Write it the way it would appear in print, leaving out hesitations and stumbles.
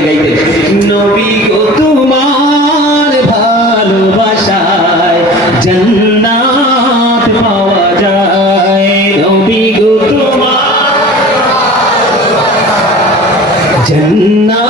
গাইতে গাইতে নবী গো তোমার ভালোবাসায় জান্নাত পাওয়া যায় নবী গো তোমার জান্নাত